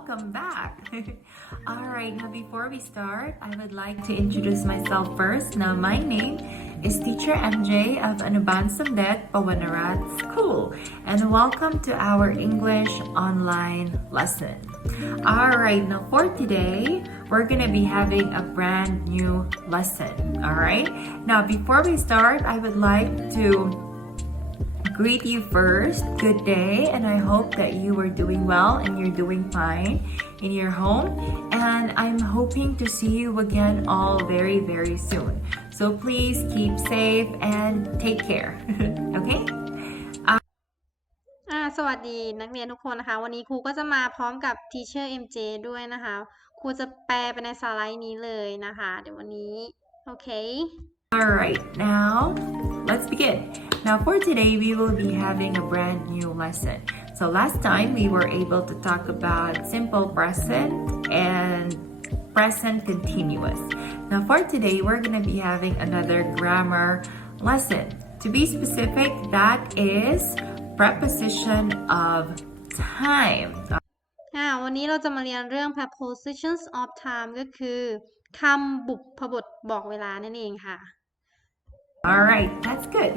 welcome back. All right, now before we start, I would like to introduce myself first. Now, my name is Teacher MJ of Anuban Sundet Pawanarat School, and welcome to our English online lesson. All right, now for today, we're gonna be having a brand new lesson. All right, now before we start, I would like to greet you first. Good day, and I hope that you are doing well and you're doing fine in your home. And I'm hoping to see you again all very, very soon. So please keep safe and take care. Okay? สวัสดีนักเรียนทุกคนนะคะวันนี้ครูก็จะมาพร้อมกับ Teacher MJ ด้วยนะคะครูจะแปลไปในสไลด์นี้เลยนะคะเดี๋ยววันนี้โอเค All right, now let's begin. Now for today, we will be having a brand new lesson. So last time we were able to talk about simple present and present continuous. Now for today, we're going to be having another grammar lesson. To be specific, that is preposition of time. วันนี้เราจะมาเรียนเรื่อง prepositions of time ก็คือคำบุพบทบอกเวลานั่นเองค่ะ All right, that's good.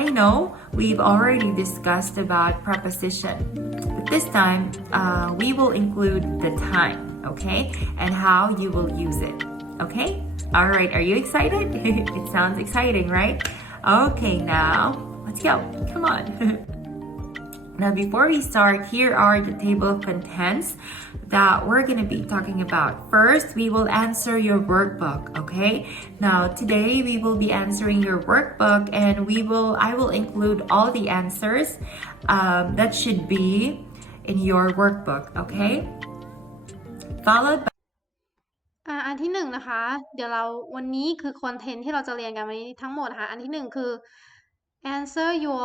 I know we've already discussed about preposition, but this time we will include the time, okay, and how you will use it, okay? All right, are you excited? It sounds exciting, right? Okay, now let's go. Come on. Now, before we start, here are the table of contents that we're going to be talking about. First, we will answer your workbook, okay? Now, today we will be answering your workbook, and I will include all the answers that should be in your workbook, okay? Followed by อันที่หนึ่งนะคะเดี๋ยวเราวันนี้คือคอนเทนต์ที่เราจะเรียนกันวันนี้ทั้งหมดค่ะอันที่หนึ่งคือ answer your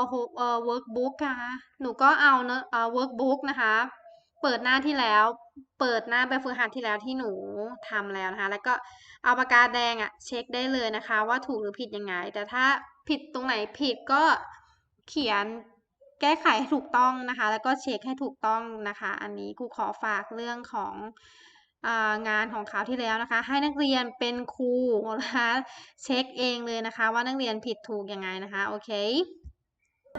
workbook นะคะหนูก็เอาเนอะworkbook นะคะเปิดหน้าที่แล้วเปิดหน้าแบบฝึกหัดที่แล้วที่หนูทำแล้วนะคะแล้วก็เอาปากกาแดงเช็คได้เลยนะคะว่าถูกหรือผิดยังไงแต่ถ้าผิดตรงไหนผิดก็เขียนแก้ไขให้ถูกต้องนะคะแล้วก็เช็คให้ถูกต้องนะคะอันนี้ครูขอฝากเรื่องของงานของคราวที่แล้วนะคะให้นักเรียนเป็นครูนะคะเช็คเองเลยนะคะว่านักเรียนผิดถูกยังไงนะคะโอเค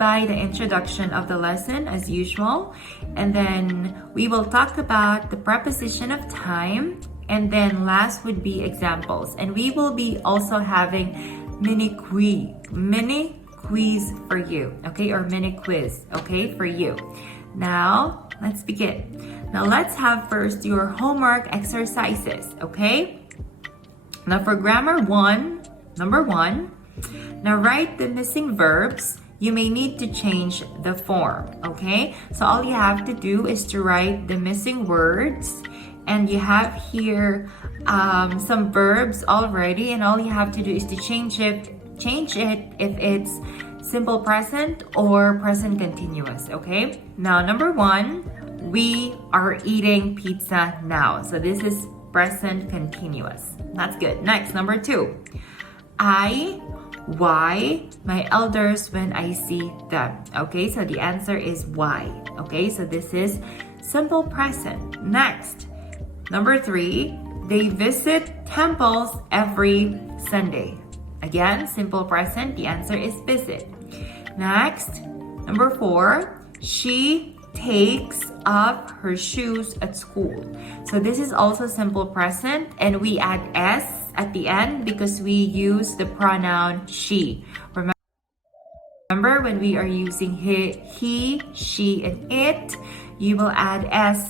by the introduction of the lesson as usual, and then we will talk about the preposition of time, and then last would be examples, and we will be also having mini quiz for you, okay, or mini quiz, okay, for you. Now let's begin. Now let's have first your homework exercises, okay? Now for grammar number one, now write the missing verbs. You may need to change the form, okay? So all you have to do is to write the missing words, and you have here some verbs already, and all you have to do is to change it if it's simple present or present continuous, okay? Now number one, we are eating pizza now. So this is present continuous. That's good. Next, number two, why my elders when I see them. Okay, so the answer is why. Okay, so this is simple present. Next, number three, they visit temples every Sunday. Again, simple present, the answer is visit. Next, number four, she takes off her shoes at school. So this is also simple present, and we add s at the end because we use the pronoun she. Remember when we are using he, she, and it, you will add s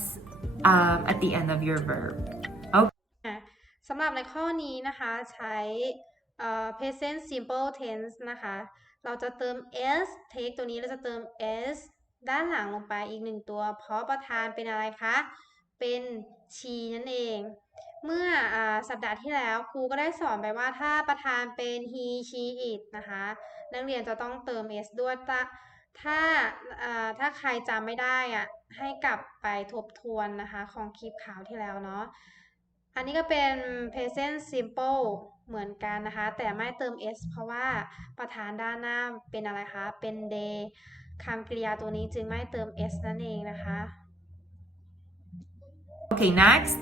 at the end of your verb. Okay. สำหรับในข้อนี้นะคะใช้ present simple tense นะคะเราจะเติม s take ตัวนี้เราจะเติม s ด้านหลังลงไปอีกหนึ่งตัวเพราะประธานเป็นอะไรคะเป็น she นั่นเองเมื่อสัปดาห์ที่แล้วครูก็ได้สอนไปว่าถ้าประธานเป็น he she it นะคะนักเรียนจะต้องเติม s ด้วยถ้าใครจำไม่ได้ให้กลับไปทบทวนนะคะของคลิปข่าวที่แล้วเนาะอันนี้ก็เป็น present simple เหมือนกันนะคะแต่ไม่เติม s เพราะว่าประธานด้านหน้าเป็นอะไรคะเป็น they คำกริยาตัวนี้จึงไม่เติม s นั่นเองนะคะ Okay, next.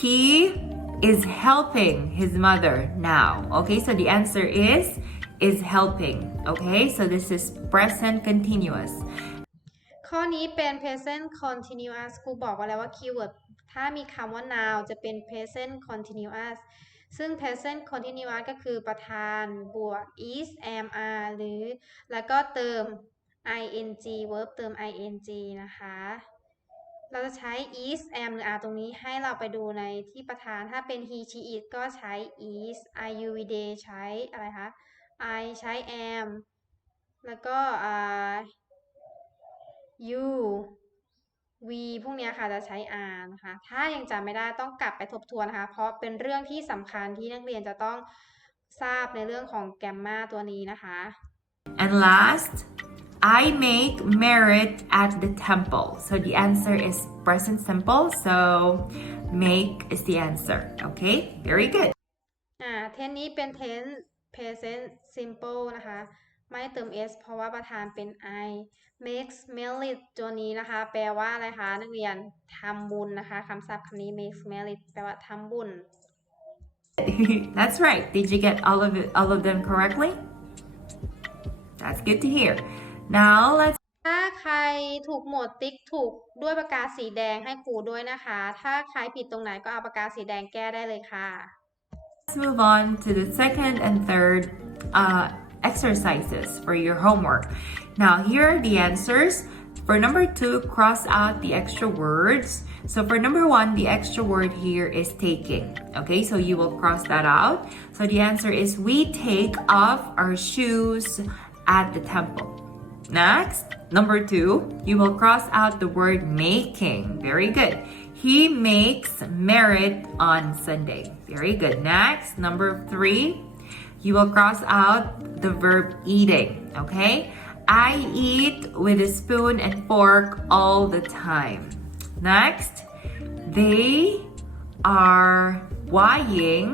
He is helping his mother now. Okay, so the answer is helping. Okay, so this is present continuous. ข้อนี้เป็น present continuous ครูบอกไว้แล้วว่าคีย์เวิร์ดถ้ามีคำว่า now จะเป็น present continuous ซึ่ง present continuous ก็คือประธานบวก is am are หรือแล้วก็เติม ing verb เติม ing นะคะ เราจะใช้ is am หรือ are ตรงนี้ให้เราไปดูในที่ประธานถ้าเป็น he she it ก็ใช้ is I you we they ใช้อะไรคะ I ใช้ am แล้วก็you we พวกนี้ค่ะจะใช้ are นะคะถ้ายังจำไม่ได้ต้องกลับไปทบทวนนะคะเพราะเป็นเรื่องที่สำคัญที่นักเรียนจะต้องทราบในเรื่องของแกมมาตัวนี้นะคะ And last, I make merit at the temple. So the answer is present simple. So make is the answer. Okay, very good. เทนนี้เป็น tense present simple นะคะไม่เติม s เพราะว่าประธานเป็น I makes merit ตัวนี้นะคะแปลว่าอะไรคะนักเรียนทำบุญนะคะคำศัพท์คำนี้ makes merit แปลว่าทำบุญ That's right. Did you get all of them correctly? That's good to hear. Now let's ถ้าใครถูกหมวดติ๊กถูกด้วยปากกาสีแดงให้ครูด้วยนะคะถ้าใครผิดตรงไหนก็เอาปากกาสีแดงแก้ได้เลยค่ะ move on to the second and third exercises for your homework. Now here are the answers. For number 2, cross out the extra words. So for number 1, the extra word here is taking. Okay, so you will cross that out. So the answer is we take off our shoes at the temple. Next, number 2, you will cross out the word making. Very good. He makes merit on Sunday. Very good. Next, number 3, you will cross out the verb eating. Okay? I eat with a spoon and fork all the time. Next, they are whying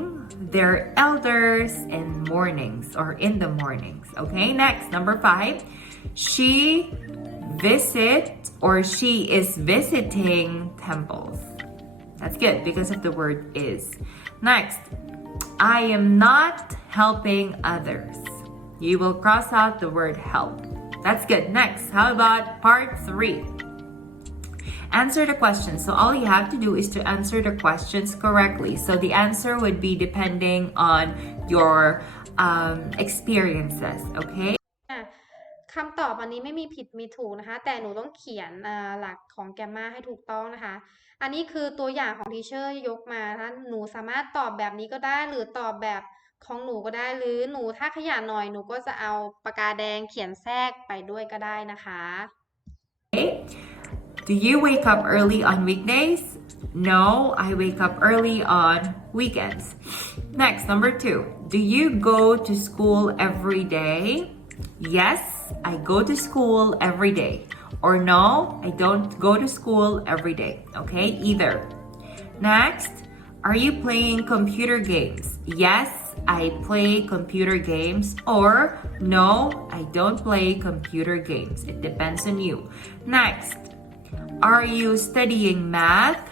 their elders in mornings or in the mornings. Okay? Next, number 5, she is visiting temples. That's good because of the word is. Next, I am not helping others. You will cross out the word help. That's good. Next, how about part 3? Answer the questions. So all you have to do is to answer the questions correctly. So the answer would be depending on your experiences. Okay? คำตอบอันนี้ไม่มีผิดมีถูกนะคะแต่หนูต้องเขียนหลักของแกมมาให้ถูกต้องนะคะอันนี้คือตัวอย่างของทีเชอร์ยกมานะคะหนูสามารถตอบแบบนี้ก็ได้หรือตอบแบบของหนูก็ได้หรือหนูถ้าขยันหน่อยหนูก็จะเอาปากกาแดงเขียนแทรกไปด้วยก็ได้นะคะ Okay. Do you wake up early on weekdays? No, I wake up early on weekends. Next, number 2. Do you go to school every day? Yes, I go to school every day. Or no, I don't go to school every day. Okay, either. Next, are you playing computer games? Yes, I play computer games. Or no, I don't play computer games. It depends on you. Next, are you studying math?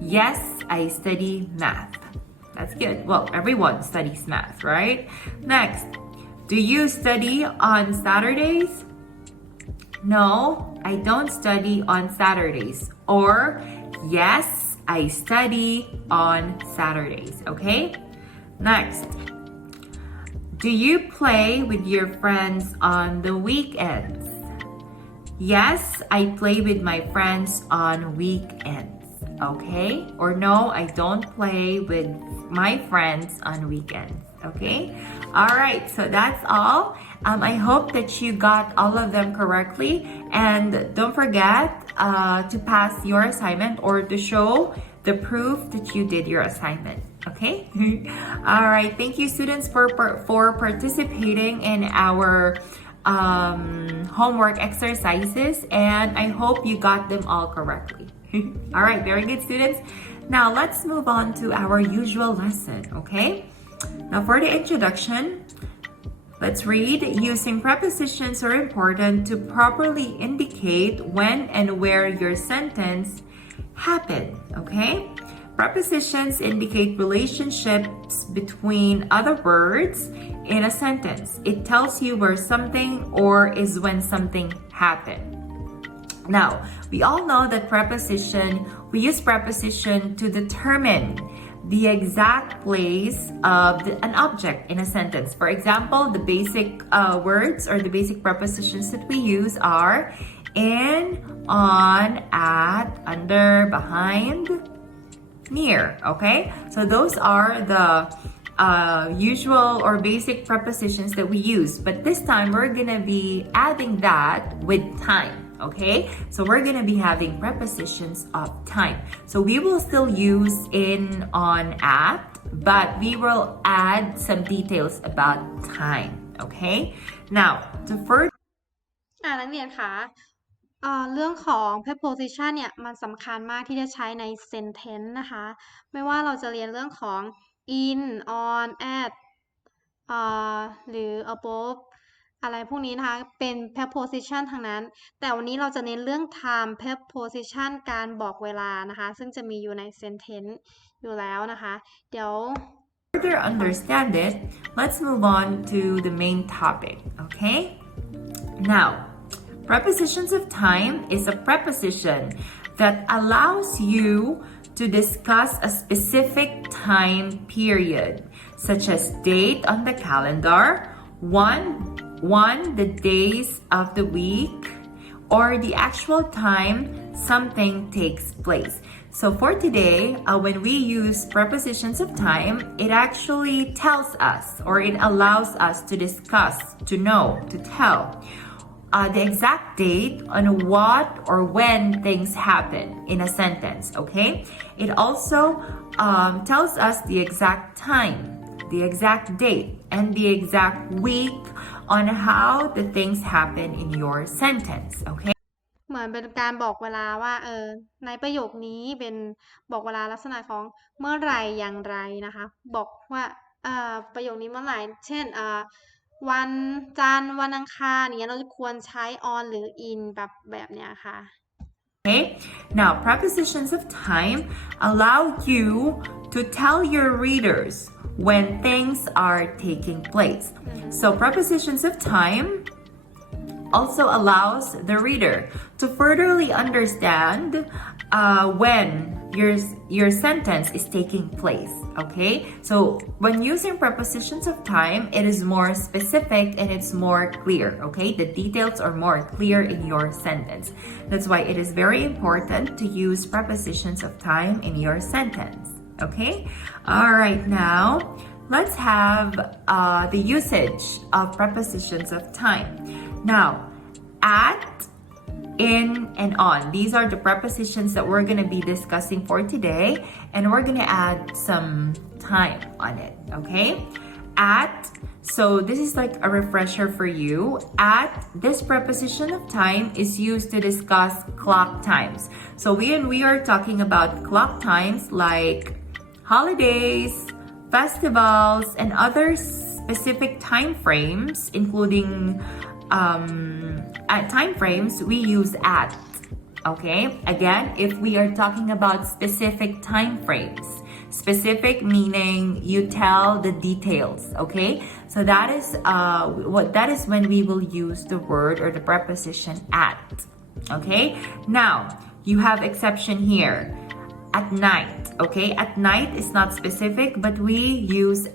Yes, I study math. That's good. Well, everyone studies math, right? Next, do you study on Saturdays? No, I don't study on Saturdays. Or yes, I study on Saturdays. Okay? Next, do you play with your friends on the weekends? Yes, I play with my friends on weekends. Okay? Or no, I don't play with my friends on weekends. Okay? All right, so that's all. I hope that you got all of them correctly. And don't forget to pass your assignment or to show the proof that you did your assignment. Okay? All right, thank you students for participating in our homework exercises. And I hope you got them all correctly. All right, very good students. Now let's move on to our usual lesson, okay? Now for the introduction, let's read. Using prepositions are important to properly indicate when and where your sentence happen, okay? Prepositions indicate relationships between other words in a sentence. It tells you where something or is when something happened. Now, we all know that we use preposition to determine the exact place of an object in a sentence. For example, the basic words or the basic prepositions that we use are in, on, at, under, behind, near, okay? So those are the usual or basic prepositions that we use. But this time, we're gonna be adding that with time. Okay, so we're gonna be having prepositions of time. So we will still use in, on, at, but we will add some details about time. Okay, now to further นักเรียนคะเรื่องของ preposition เนี่ยมันสำคัญมากที่จะใช้ใน sentence นะคะ ไม่ว่าเราจะเรียนเรื่องของ in on at หรือ above อะไรพวกนี้นะคะเป็น preposition ทั้งนั้นแต่วันนี้เราจะเน้นเรื่อง time preposition การบอกเวลานะคะซึ่งจะมีอยู่ใน sentence อยู่แล้วนะคะเดี๋ยว further understand it, let's move on to the main topic, okay? Now, prepositions of time is a preposition that allows you to discuss a specific time period, such as date on the calendar, one, the days of the week, or the actual time something takes place. So for today, when we use prepositions of time, it actually tells us or it allows us to discuss, to know, to tell the exact date on what or when things happen in a sentence, okay? It also tells us the exact time, the exact date, and the exact week on how the things happen in your sentence, okay? เหมือนเป็นการบอกเวลาว่าในประโยคนี้เป็นบอกเวลาลักษณะของเมื่อไหร่อย่างไรนะคะบอกว่าประโยคนี้เมื่อไหร่เช่นวันจันทร์วันอังคารอย่างเงี้ยเราควรใช้ on หรือ in แบบเนี้ยค่ะ Okay, now prepositions of time allow you to tell your readers when things are taking place. So prepositions of time also allows the reader to furtherly understand when your sentence is taking place, okay? So when using prepositions of time, it is more specific and it's more clear, okay? The details are more clear in your sentence. That's why it is very important to use prepositions of time in your sentence, okay? All right, now let's have the usage of prepositions of time. Now, at, in, and on. These are the prepositions that we're going to be discussing for today, and we're going to add some time on it, okay? At, so this is like a refresher for you. At, this preposition of time is used to discuss clock times. So when we are talking about clock times like holidays, festivals, and other specific time frames, including at time frames, we use at, okay? Again, if we are talking about specific time frames, specific meaning you tell the details, okay? So that is when we will use the word or the preposition at, okay? Now, you have exception here. At night, okay? At night is not specific, but we use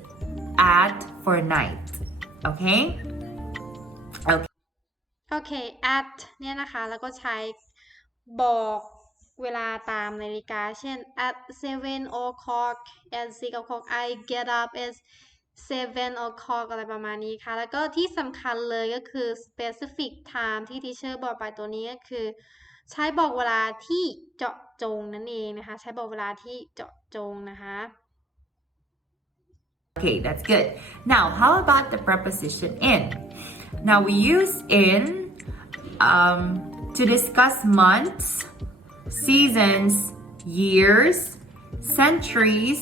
at for night, okay? Okay. โอเค at เนี่ยนะคะแล้วก็ใช้บอกเวลาตามนาฬิกาเช่น at 7 o'clock at 6 o'clock I get up at 7 o'clock อะไรประมาณนี้ค่ะแล้วก็ที่สำคัญเลยก็คือ specific time ที่ทีเชอร์บอกไปตัวนี้ก็คือใช้บอกเวลาที่เจาะจงนั่นเองนะคะใช้บอกเวลาที่เจาะจงนะคะ Okay, that's good. Now, how about the preposition in? Now, we use in to discuss months, seasons, years, centuries,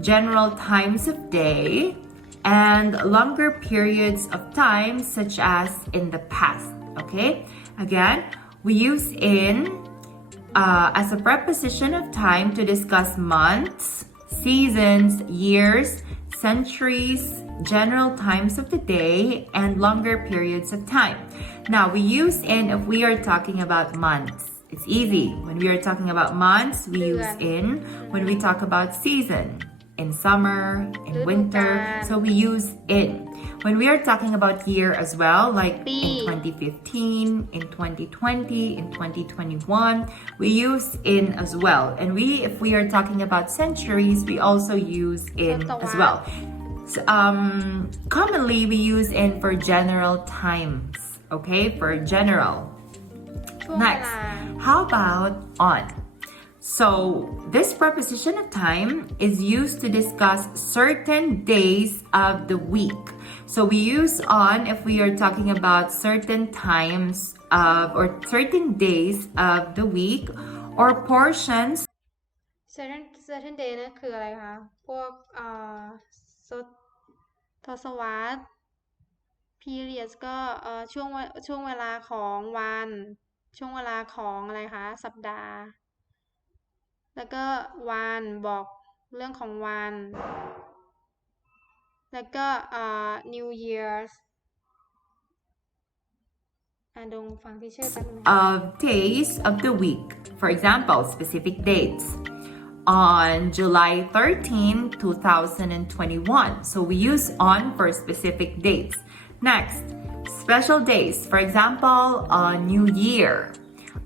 general times of day, and longer periods of time, such as in the past. Okay? Again, we use in as a preposition of time to discuss months, seasons, years, centuries, general times of the day, and longer periods of time. Now, we use in if we are talking about months. It's easy. When we are talking about months, we use in. When we talk about season, in summer, in winter, so we use in. When we are talking about year as well, like in 2015, in 2020, in 2021, we use in as well. And if we are talking about centuries, we also use in as well. So, commonly, we use in for general times, okay? For general. Next, how about on? So, this preposition of time is used to discuss certain days of the week. So, we use on if we are talking about certain times of or certain days of the week or portions. certain day นั่นคืออะไรคะ พวกทศวรรษ periods ก็ช่วงเวลาของวัน ช่วงเวลาของอะไรคะ สัปดาห์ แล้วก็วันบอกเรื่องของวัน แล้วก็New Year's ดงฟังที่ชื่อแป๊บนึง of days of the week. For example, specific dates. On July 13, 2021. So we use on for specific dates. Next, special days. For example, on New Year,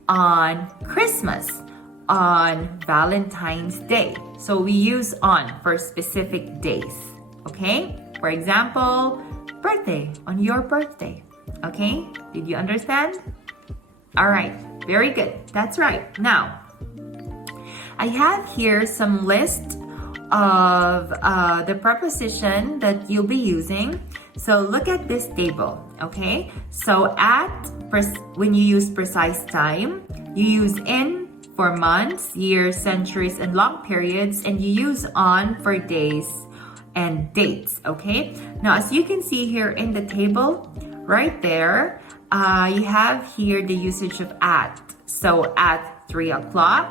on Christmas, on Valentine's Day. So we use on for specific days. Okay? For example, birthday, on your birthday. Okay? Did you understand? All right. Very good. That's right. Now, I have here some list of the preposition that you'll be using. So look at this table, okay? So when you use precise time, you use in for months, years, centuries, and long periods, and you use on for days and dates, okay? Now, as you can see here in the table, right there, you have here the usage of at. So at 3 o'clock,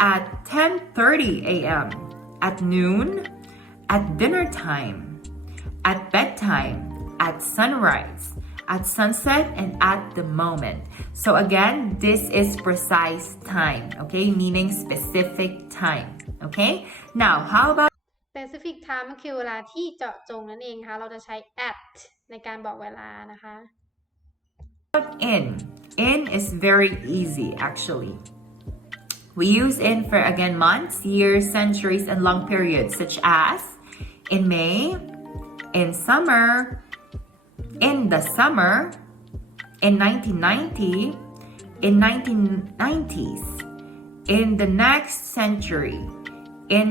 at 10:30 a.m., at noon, at dinner time, at bedtime, at sunrise, at sunset, and at the moment. So again, this is precise time, okay? Meaning specific time, okay? Now, how about specific time มันคือเวลาที่เจาะจงนั่นเองค่ะเราจะใช้ at ในการบอกเวลานะคะ in? In is very easy, actually. We use in for, again, months, years, centuries, and long periods, such as in May, in summer, in the summer, in 1990, in 1990s, in the next century, in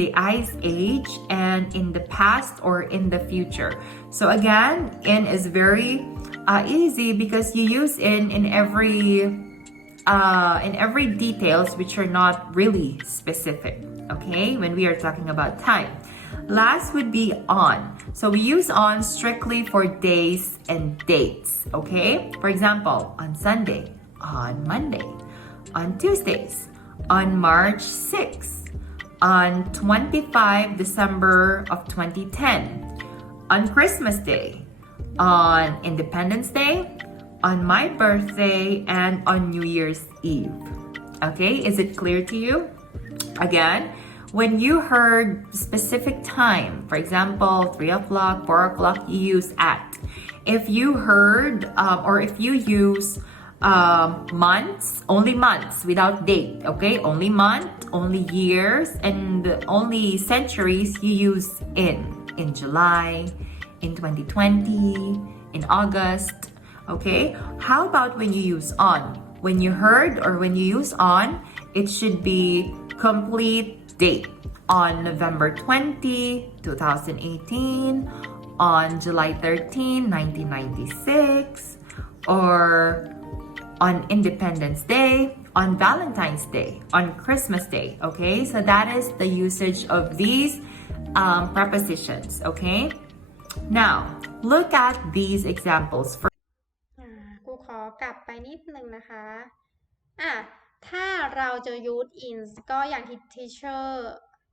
the Ice Age, and in the past or in the future. So again, in is very easy because you use in every details which are not really specific, okay, when we are talking about time. Last would be on. So we use on strictly for days and dates, okay? For example, on Sunday, on Monday, on Tuesdays, on March 6th, on 25 December of 2010, on Christmas Day, on Independence Day, on my birthday, and on New Year's Eve. Okay, is it clear to you? Again, when you heard specific time, for example, 3 o'clock, 4 o'clock, you use at. If you heard or if you use months, only months without date, okay? Only month, only years, and only centuries, you use in July, in 2020, in August, okay? How about when you use on? When you heard or when you use on, it should be complete date. On November 20, 2018, on July 13, 1996, or on Independence Day, on Valentine's Day, on Christmas Day, okay? So that is the usage of these prepositions, okay? Now, look at these examples. ครูขอกลับไปนิดนึงนะคะ ถ้าเราจะ use in ก็อย่างที่ teacher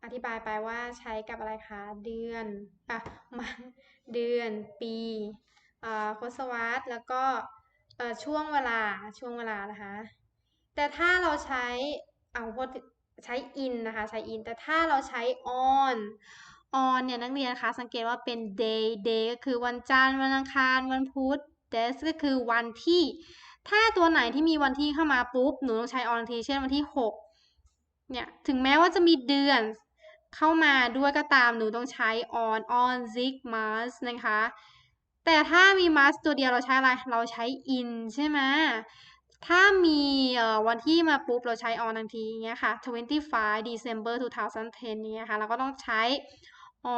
อธิบายไปว่าใช้กับอะไรคะ เดือนมันเดือน ปีทศวรรษแล้วก็ช่วงเวลานะคะ แต่ถ้าเราใช้ใช้ in นะคะ ใช้ in แต่ถ้าเราใช้ on เนี่ยนักเรียนคะสังเกตว่าเป็น day ก็คือวันจันทร์วันอังคารวันพุธ days ก็คือวันที่ ถ้าตัวไหนที่มีวันที่เข้ามาปุ๊บหนูต้องใช้ on ทันทีเช่นวันที่6เนี่ยถึงแม้ว่าจะมีเดือนเข้ามาด้วยก็ตามหนูต้องใช้ on zig mas นะคะแต่ถ้ามี mas ตัวเดียวเราใช้อะไรเราใช้ in ใช่ไหมถ้ามีวันที่มาปุ๊บเราใช้ on ทันทีอย่างเงี้ยค่ะ25 December 2010เนี้ยค่ะเราก็ต้องใช้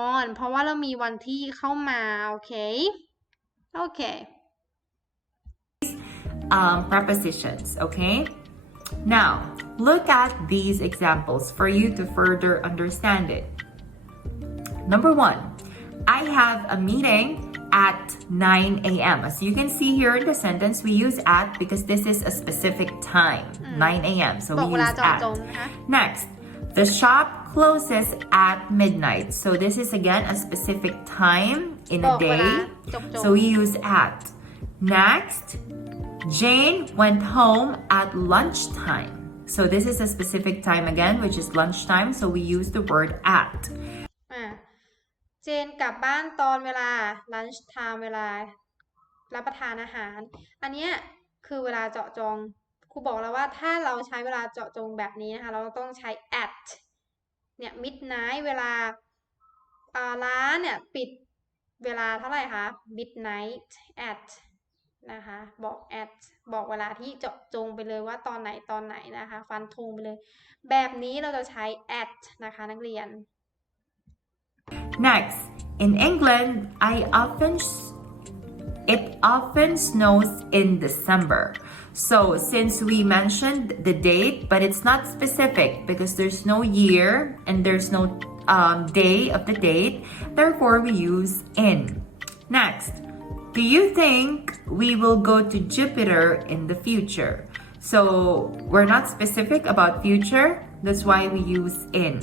on เพราะว่าเรามีวันที่เข้ามาโอเค Prepositions, okay? Now, look at these examples for you to further understand it. Number 1, I have a meeting at 9 a.m. As you can see here in the sentence, we use at because this is a specific time, 9 a.m. So we use at. Next, the shop closes at midnight. So this is again a specific time in a day. So we use at. Next, Jane went home at lunchtime. So this is a specific time again, which is lunchtime. So we use the word at. เจนกลับบ้านตอนเวลา lunch time เวลารับประทานอาหารอันนี้คือเวลาเจาะจงครูบอกแล้วว่าถ้าเราใช้เวลาเจาะจงแบบนี้นะคะเราต้องใช้ at เนี่ย midnight เวลาร้านเนี่ยปิดเวลาเท่าไหร่คะ midnight at นะคะบอกเวลาที่เจาะจงไปเลยว่าตอนไหนนะคะฟันธงไปเลยแบบนี้เราจะใช้ at นะคะนักเรียนNext, in England, it often snows in December. So since we mentioned the date, but it's not specific because there's no year and there's no day of the date, therefore we use in. Next, do you think we will go to Jupiter in the future? So we're not specific about future, that's why we use in.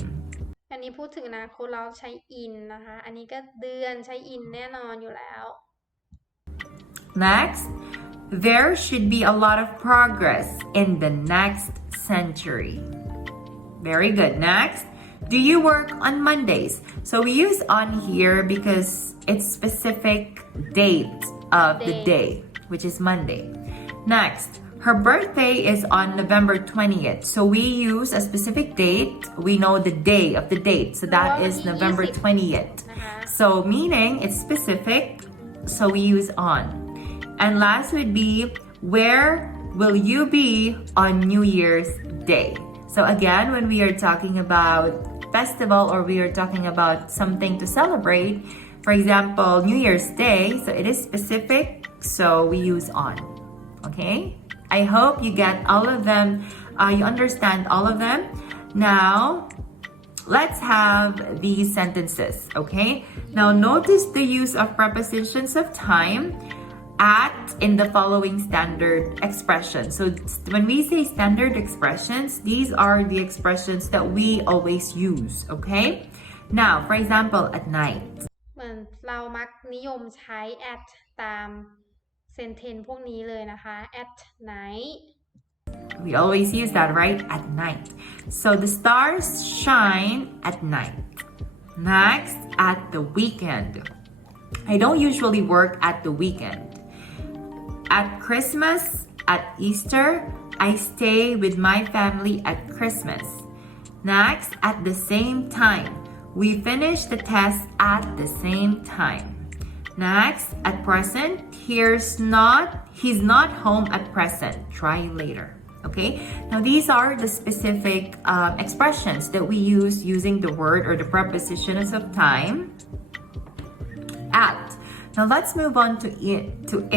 อันนี้พูดถึงอนาคตเราใช้ in นะคะอันนี้ก็เดือนใช้ in แน่นอนอยู่แล้ว Next, there should be a lot of progress in the next century. Very good. Next, do you work on Mondays? So we use on here because it's specific date of the day, which is Monday. Next, her birthday is on November 20th. So we use a specific date. We know the day of the date. So that is November 20th. So meaning it's specific. So we use on. And last would be, where will you be on New Year's Day? So again, when we are talking about festival or we are talking about something to celebrate, for example, New Year's Day, so it is specific. So we use on. Okay? I hope you get all of them. You understand all of them. Now, let's have these sentences, okay? Now, notice the use of prepositions of time at in the following standard expressions. So when we say standard expressions, these are the expressions that we always use, okay? Now, for example, at night. เหมือนเรามักนิยมใช้ at ตามsentence พวกนี้เลยนะคะ at night We always use that, right? At night. So the stars shine at night. Next, at the weekend. I don't usually work at the weekend. At Christmas, at Easter, I stay with my family at Christmas. Next, at the same time. We finish the test at the same time. Next, at present, he's not home at present. Try later. Okay, now these are the specific expressions that we use using the word or the prepositions of time at. Now let's move on to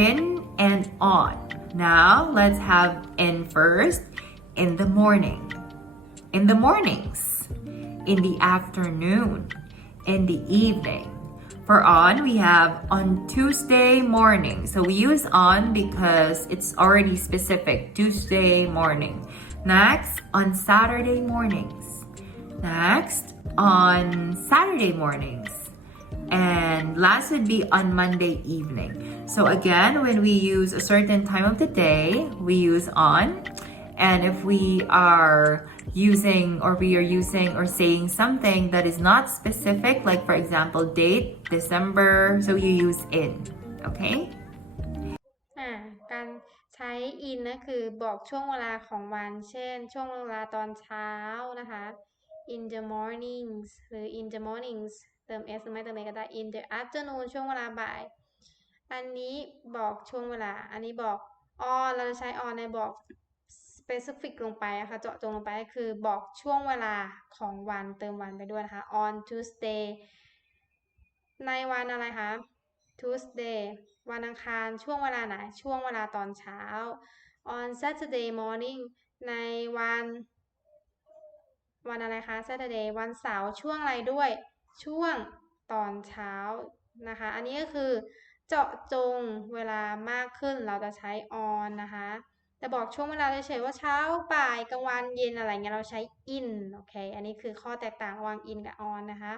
in and on. Now let's have in first. In the morning, in the mornings, in the afternoon, in the evening. For on, we have on Tuesday morning. So we use on because it's already specific, Tuesday morning. Next, on Saturday mornings. Next, on Saturday mornings. And last would be on Monday evening. So again, when we use a certain time of the day, we use on. And if we are using or saying something that is not specific, like for example, date, December, so you use in. Okay? การใช้ in นะคือบอกช่วงเวลาของวันเช่นช่วงเวลาตอนเช้านะคะ in the mornings หรือ in the mornmornings เติม s ไม่เติม a ก็ได้ in the afternoon ช่วงเวลาบ่ายอันนี้บอกช่วงเวลาอันนี้บอก on เราจะใช้ on ในบอก specific ลงไปนะคะเจาะจงลงไปก็คือบอกช่วงเวลาของวันเติมวันไปด้วยนะคะ on Tuesday ในวันอะไรคะ Tuesday วันอังคารช่วงเวลาไหนช่วงเวลาตอนเช้า on Saturday morning ในวันอะไรคะ Saturday วันเสาร์ช่วงอะไรด้วยช่วงตอนเช้านะคะอันนี้ก็คือเจาะจงเวลามากขึ้นเราจะใช้ on นะคะแต่บอกช่วงเวลาเฉยๆว่าเช้าบ่ายกลางวันเย็นอะไรเงี้ยเราใช้ in โอเคอันนี้คือข้อแตกต่างระหว่าง in กับ on นะคะ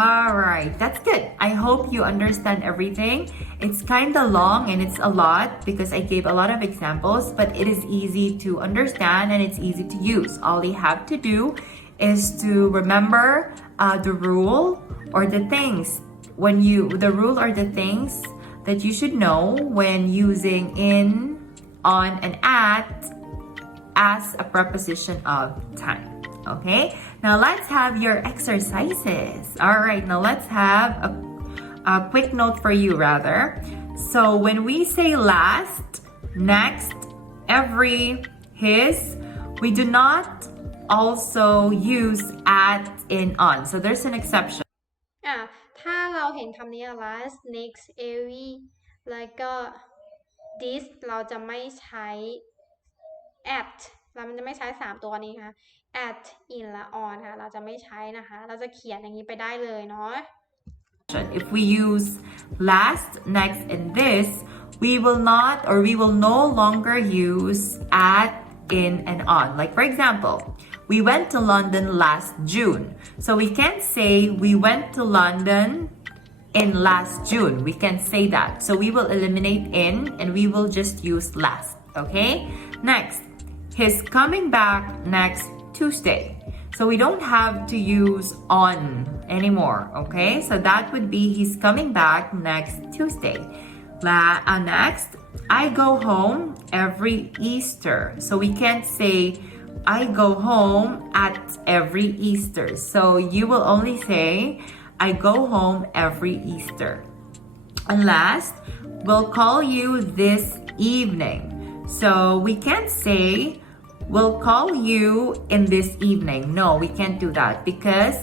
Alright, that's good. I hope you understand everything. It's kind of long and it's a lot because I gave a lot of examples, but it is easy to understand and it's easy to use. All you have to do is to remember the rule or the things the rule or the things that you should know when using in, on, and at as a preposition of time. Okay, now let's have your exercises. All right, now let's have a quick note for you rather. So when we say last, next, every, his, we do not also use at, in, on. So there's an exception. ถ้าเราเห็นคำนี้ last next every แล้วก็ this เราจะไม่ใช้ at เราจะไม่ใช้3ตัวนี้ค่ะ at in และ on ค่ะเราจะไม่ใช้นะคะเราจะเขียนอย่างนี้ไปได้เลยเนาะ If we use last, next, and this, we will not or we will no longer use at, in, and on. Like for example, we went to London last June. So we can't say we went to London in last June. We can't say that. So we will eliminate in and we will just use last. Okay? Next, he's coming back next Tuesday. So we don't have to use on anymore. Okay? So that would be he's coming back next Tuesday. Next, I go home every Easter. So we can't say I go home at every Easter. So you will only say I go home every Easter. And last, we'll call you this evening. So we can't say we'll call you in this evening. No, we can't do that because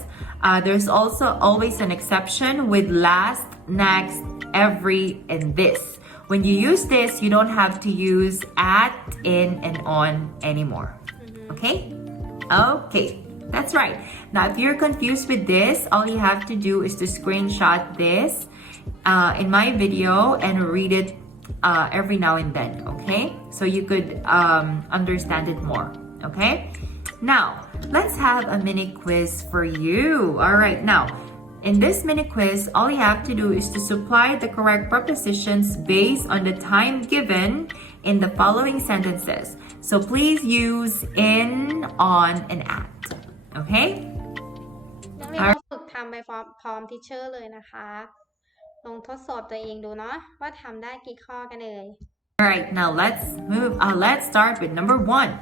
there's also always an exception with last, next, every, and this. When you use this, you don't have to use at, in, and on anymore. Okay? Okay, that's right. Now, if you're confused with this, all you have to do is to screenshot this in my video and read it every now and then, okay? So you could understand it more, okay? Now, let's have a mini quiz for you. All right, now, in this mini quiz, all you have to do is to supply the correct prepositions based on the time given in the following sentences. So please use in, on, and at. Okay? นักเรียนก็ฝึกทำไปพร้อมทีเชอร์เลยนะคะลองทดสอบตัวเองดูเนาะว่าทำได้กี่ข้อกันเอ่ย Alright, now let's start with number 1.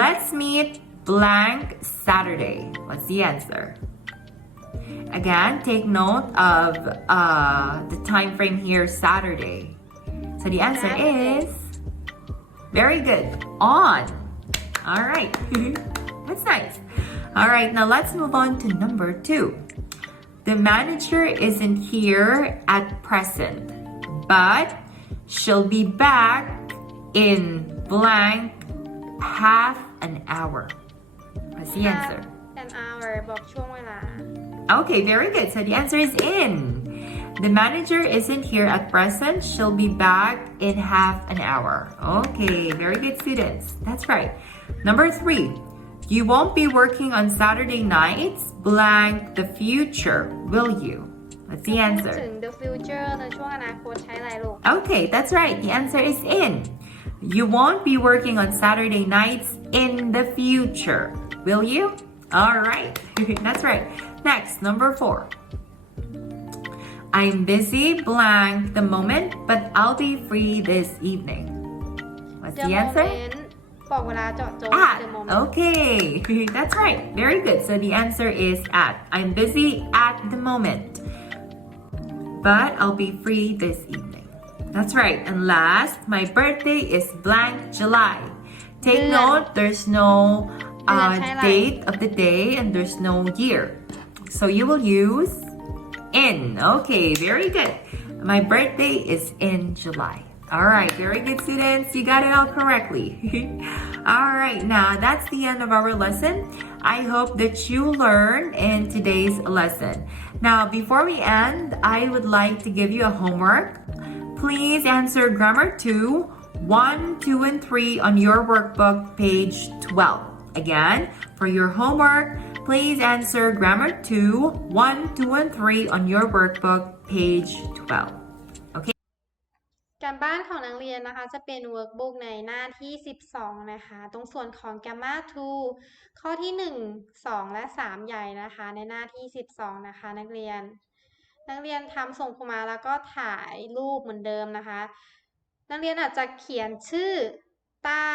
Let's meet blank Saturday. What's the answer? Again, take note of the time frame here, Saturday. So the answer is very good. On. All right. That's nice. All right, now let's move on to number 2. The manager isn't here at present, but she'll be back in blank half an hour. What's the answer? An hour บอกช่วงเวลา Okay, very good. So the answer is in. The manager isn't here at present. She'll be back in half an hour. Okay, very good students. That's right. Number 3. You won't be working on Saturday nights, blank the future, will you? What's the พูด answer? ถึง the future ในช่วงอนาคตใช้อะไรลูก Okay, that's right. The answer is in. You won't be working on Saturday nights in the future, will you? All right. That's right. Next, number 4. I'm busy blank the moment, but I'll be free this evening. What's the the answer? moment บอกเวลาเจาะจง At. the moment Okay. That's right. Very good. So the answer is at. I'm busy at the moment, but I'll be free this evening. That's right. And last, my birthday is blank July. Take ดือน note, there's no เดือนใช่อะไร date of the day and there's no year. So you will use in. Okay, very good. My birthday is in July. All right, very good students. You got it all correctly. All right, now that's the end of our lesson. I hope that you learned in today's lesson. Now, before we end, I would like to give you a homework. Please answer grammar 2, 1, 2, and 3 on your workbook, page 12. Again, for your homework, please answer grammar 2, 1, 2, and 3 on your workbook, page 12. Okay? การบ้านของนักเรียนนะคะจะเป็น workbook ในหน้าที่ 12 นะคะตรงส่วนของ grammar 2 ข้อที่ 1, 2 และ 3 ใหญ่นะคะในหน้าที่ 12 นะคะนักเรียนทำส่งครูมาแล้วก็ถ่ายรูปเหมือนเดิมนะคะนักเรียนอาจจะเขียนชื่อใต้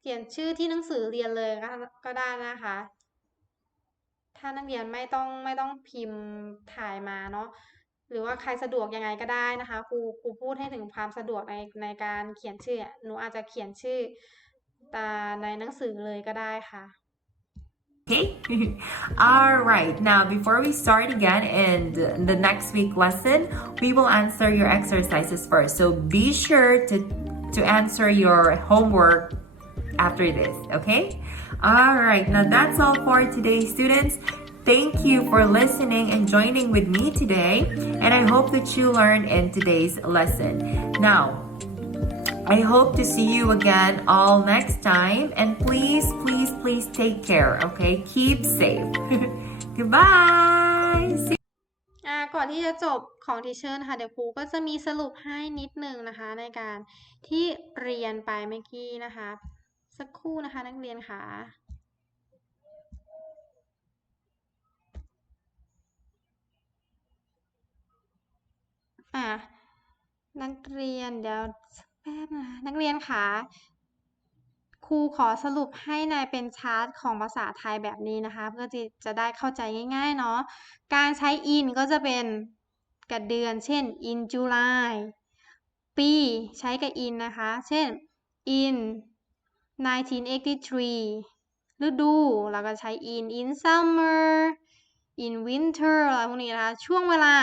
เขียนชื่อที่หนังสือเรียนเลยก็ได้นะคะถ้านักเรียนไม่ต้องพิมพ์ถ่ายมาเนาะหรือว่าใครสะดวกยังไงก็ได้นะคะครูพูดให้ถึงความสะดวกในการเขียนชื่อหนูอาจจะเขียนชื่อในหนังสือเลยก็ได้ค่ะ Okay. All right. Now, before we start again in the next week lesson, we will answer your exercises first. So be sure to answer your homework after this. Okay. All right. Now that's all for today, students. Thank you for listening and joining with me today. And I hope that you learned in today's lesson. Now, I hope to see you again all next time. And please take care, okay? Keep safe. Goodbye. See ก่อนที่จะจบของทีเชอร์นะคะเดี๋ยวครูก็จะมีสรุปให้นิดนึงนะคะในการที่เรียนไปเมื่อกี้นะคะสักครู่นะคะนักเรียนค่ะนักเรียนเดี๋ยวแป๊บนะคะนักเรียนค่ะครูขอสรุปให้ในเป็นชาร์ตของภาษาไทยแบบนี้นะคะเพื่อจะได้เข้าใจง่ายๆเนาะการใช้ in ก็จะเป็นกับเดือนเช่น in July ปีใช้กับ in นะคะเช่น in 1983 ฤดูเราก็ใช้ in summer in winter อะไรพวกนี้นะคะช่วงเวลา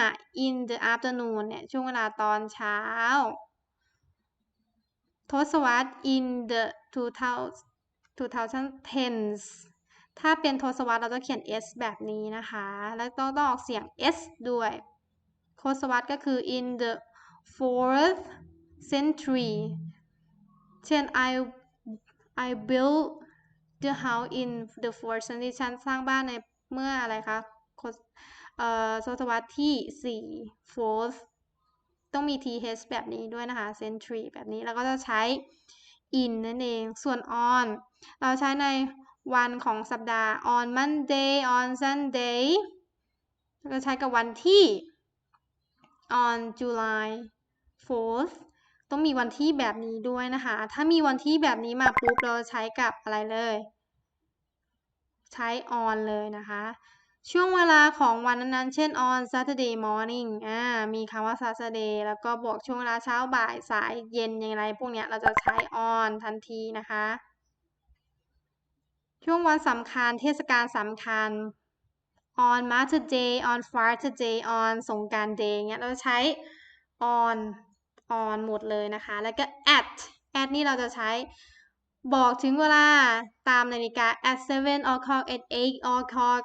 in the afternoon เนี่ยช่วงเวลาตอนเช้าทศวรรษ in the 2010s ถ้าเป็นทศวรรษเราจะเขียน s แบบนี้นะคะแล้วต้องออกเสียง s ด้วยทศวรรษก็คือ in the 4th century เช่น I built the house in the 4th century ฉันสร้างบ้านในเมื่ออะไรคะศตวรรษที่ 4 4th ต้องมี th แบบนี้ด้วยนะคะ century แบบนี้แล้วก็จะใช้ in นั่นเองส่วน on เราใช้ในวันของสัปดาห์ on Monday on Sunday เราจะใช้กับวันที่ on July 4th ต้องมีวันที่แบบนี้ด้วยนะคะถ้ามีวันที่แบบนี้มาปุ๊บเราใช้กับอะไรเลยใช้ on เลยนะคะช่วงเวลาของวันนั้นๆเช่น on Saturday morning มีคำว่า Saturday แล้วก็บอกช่วงเวลาเช้าบ่ายสายเย็นอย่างไรพวกนี้เราจะใช้ on ทันทีนะคะช่วงวันสำคัญเทศกาลสำคัญ on Mother's Day on Father's Day on สงกรานต์ Day เงี้ยเราใช้ on หมดเลยนะคะแล้วก็ at นี่เราจะใช้บอกถึงเวลาตามนาฬิกา at 7 o'clock at 8 o'clock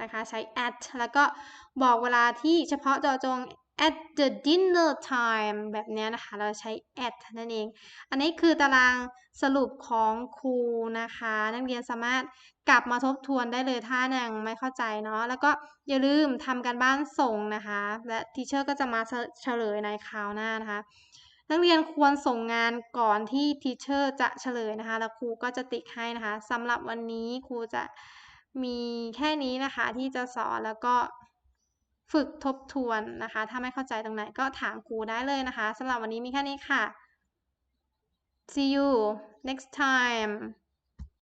นะคะใช้ at แล้วก็บอกเวลาที่เฉพาะเจาะจง at the dinner time แบบนี้นะคะเราใช้ at นั่นเองอันนี้คือตารางสรุปของครูนะคะนักเรียนสามารถกลับมาทบทวนได้เลยถ้ายังไม่เข้าใจเนาะแล้วก็อย่าลืมทำการบ้านส่งนะคะและทีเชอร์ก็จะมาเฉลยในคราวหน้านะคะนักเรียนควรส่งงานก่อนที่ทีเชอร์จะเฉลยนะคะแล้วครูก็จะติ๊กให้นะคะสำหรับวันนี้ครูจะมีแค่นี้นะคะที่จะสอนแล้วก็ฝึกทบทวนนะคะถ้าไม่เข้าใจตรงไหนก็ถามครูได้เลยนะคะสำหรับวันนี้มีแค่นี้ค่ะ See you next time